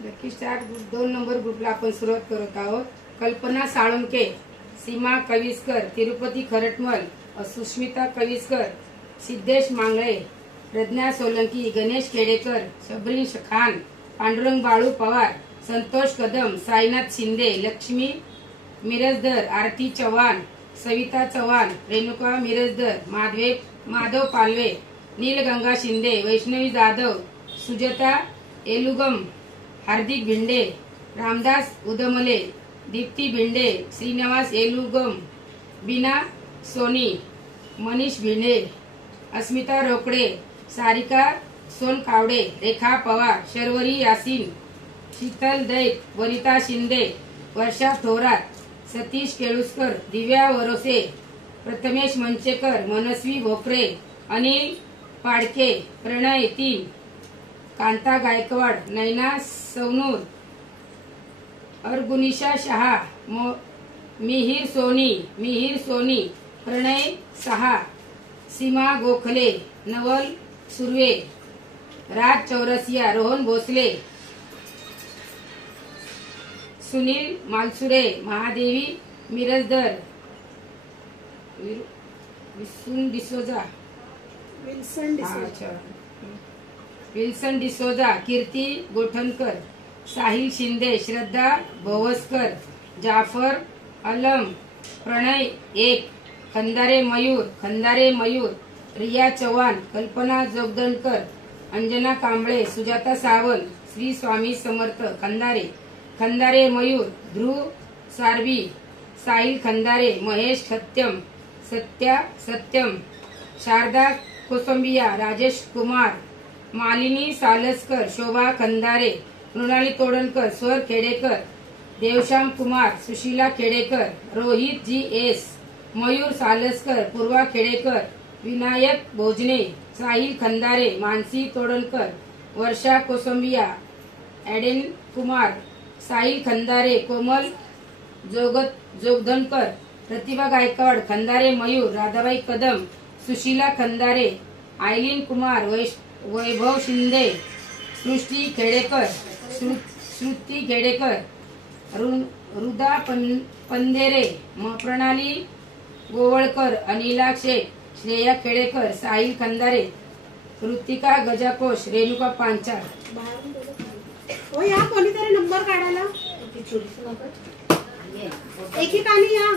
Lucky star 2 number ग्रुपला आपण सुरुवात करत आहोत। कल्पना साळुंके, सीमा कविस्कर, तिरुपती खरटमल, सुष्मिता कविस्कर, सिद्धेश मांगळे, प्रज्ञा सोलंकी, गणेश खेडेकर, शबरीन खान, पांडुरंग बाळू पवार, संतोष कदम, साईनाथ शिंदे, लक्ष्मी मिरजदर, आरती चव्हाण, सविता चव्हाण, रेणुका मिरजदर, माधव पालवे, नीलगंगा शिंदे, वैष्णवी जाधव, सुजाता एलुगम, हार्दिक भिंडे, रामदास उदमले, दीप्ती भिंडे, श्रीनिवास एलुगम, बीना सोनी, मनीष भिंडे, अस्मिता रोकडे, सारिका सोनकावडे, रेखा पवार, शर्वरी यासीन, शीतल दैत, वनिता शिंदे, वर्षा थोरात, सतीश केळुसकर, दिव्या वरोसे, प्रथमेश मंचेकर, मनस्वी भोकरे, अनिल पाडके, प्रणय 3, कांता गायकवाड, नैना सवनूर, अर्गुनिशा शहा, मिहिर सोनी, प्रणय 6, सीमा गोखले, नवल सुर्वे, राज चौरसिया, रोहन भोसले, सुनील मालसुरे, महादेवी मिरजदर, विल्सन डिसोजा, कीर्ती गोठणकर, साहिल शिंदे, श्रद्धा भोवसकर, जाफर अलम, प्रणय 1, खंदारे मयूर, रिया चव्हाण, कल्पना जोगदंडकर, अंजना कांबळे, सुजाता सावंत, श्री स्वामी समर्थ, खंदारे मयूर, ध्रुव सारवी, साहिल खंदारे, महेश सत्यम, शारदा कोसंबिया, राजेश कुमार, मालिनी सालसकर, शोभा खंदारे, मृणाली तोडणकर, स्वर खेडेकर, देवश्याम कुमार, सुशीला खेडेकर, रोहित GS, मयूर सालसकर, पूर्वा खेडेकर, विनायक भोजने, साहिल खंदारे, मानसी तोडणकर, वर्षा कोसंबिया, एडेन कुमार, साहिल खंदारे, कोमल जोगधनकर, प्रतिभा गायकवाड, खंदारे मयूर, राधाबाई कदम, सुशीला खंदारे, आयलीन कुमार, वैभव शिंदे, श्रुती खेडेकर, रुदा पंदेरे, प्रणाली गोवळकर, अनिला शेख, श्रेया खेडेकर, साहिल खंदारे, ऋतिका गजाकोश, रेणुका पांचाळ। ओ या कोणीतरी नंबर काढायला एकीकानी या।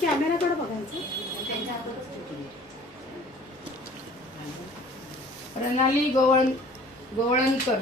कॅमेराकडे बघायचं। प्रणाली गोवळणकर,